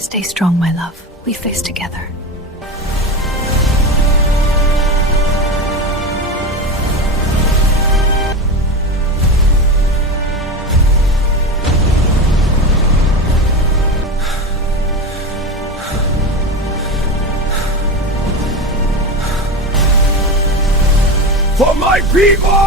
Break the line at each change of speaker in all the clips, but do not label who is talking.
Stay strong, my love. We face together.
For my people!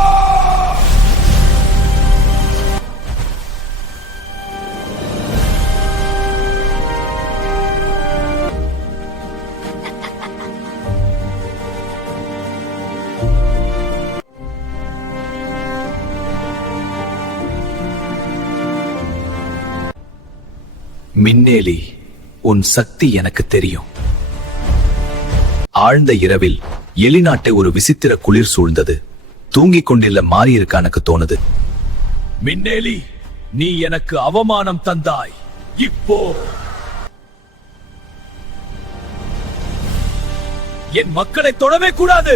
மின்னேலி, உன் சக்தி எனக்கு தெரியும். ஆழ்ந்த இரவில் எலிநாட்டை ஒரு விசித்திர குளிர் சூழ்ந்தது. தூங்கிக் கொண்டிருந்த மாறியிருக்க எனக்கு தோணுது. மின்னேலி, நீ எனக்கு அவமானம் தந்தாய். இப்போ என் மக்களை தொடவே கூடாது.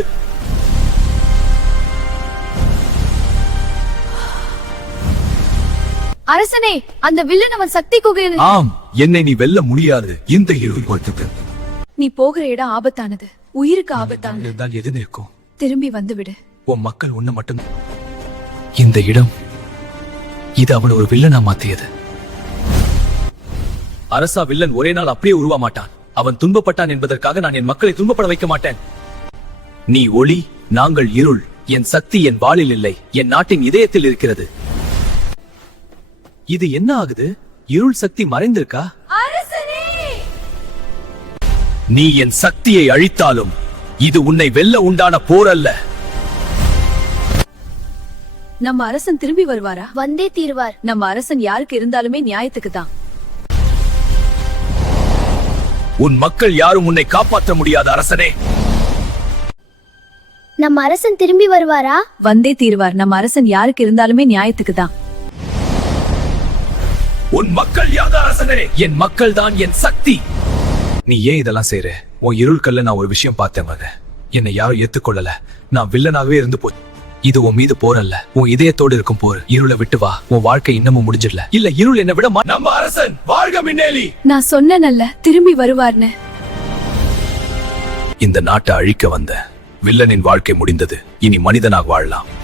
அரசனே, அந்த வில்லன் அவன் சக்தி குகையில்.
ஆம், என்னை நீ வெல்ல முடியாது. இந்த இருள்
நீ போகிற இடம் ஆபத்தானது, உயிருக்கு ஆபத்தானது.
இருந்தால் எது நிற்கும்?
திரும்பி வந்து விடு.
உன் மக்கள் உன்னை மட்டும். இந்த இடம், இது அவன் ஒரு வில்லனா மாத்தியது. அரசா, வில்லன் ஒரே நாள் அப்படியே உருவா மாட்டான். அவன் துன்பப்பட்டான் என்பதற்காக நான் என் மக்களை துன்பப்பட வைக்க மாட்டேன். நீ ஒளி, நாங்கள் இருள். என் சக்தி என் வாளில் இல்லை, என் நாட்டின் இதயத்தில் இருக்கிறது. இது என்ன ஆகுது? இருள் சக்தி மறைந்திருக்கா? நீ என் சக்தியை அழித்தாலும் இது உன்னை வெல்ல உண்டான போர் அல்ல.
நம்ம அரசன் திரும்பி வருவாரா?
வந்தே தீர்வார்.
நம்ம அரசன் யாருக்கு இருந்தாலுமே நியாயத்துக்கு தான்.
உன் மக்கள் யாரும் உன்னை காப்பாற்ற முடியாது அரசனே.
நம்ம அரசன் திரும்பி வருவாரா?
வந்தே தீர்வார். நம்ம அரசன் யாருக்கு இருந்தாலுமே நியாயத்துக்கு தான்.
உன் மக்கள் யாத அரசனே? என் மக்கள் தான் என் சக்தி. நீ ஏன் இதெல்லாம் செய்யற? உன் இருள் கல்ல நான் ஒரு விஷயம் பார்த்தேன் மக. என்னை யாரும் ஏத்துக்கொள்ளல. நான் வில்லனாகவே இருந்து போ. இது உன் மீது போர் அல்ல, உன் இதயத்தோடு இருக்கும் போர். இருளை விட்டு வா, உன் வாழ்க்கை இன்னமும் முடிஞ்சிடல. இல்ல, இருள் என்ன விட நம்ம அரசன் வாழ்க மின்னேலி.
நான் சொன்னேன்ல, திரும்பி வருவார்னு.
இந்த நாட்டை அழிக்க வந்த வில்லனின் வாழ்க்கை முடிந்தது. இனி மனிதனாக வாழலாம்.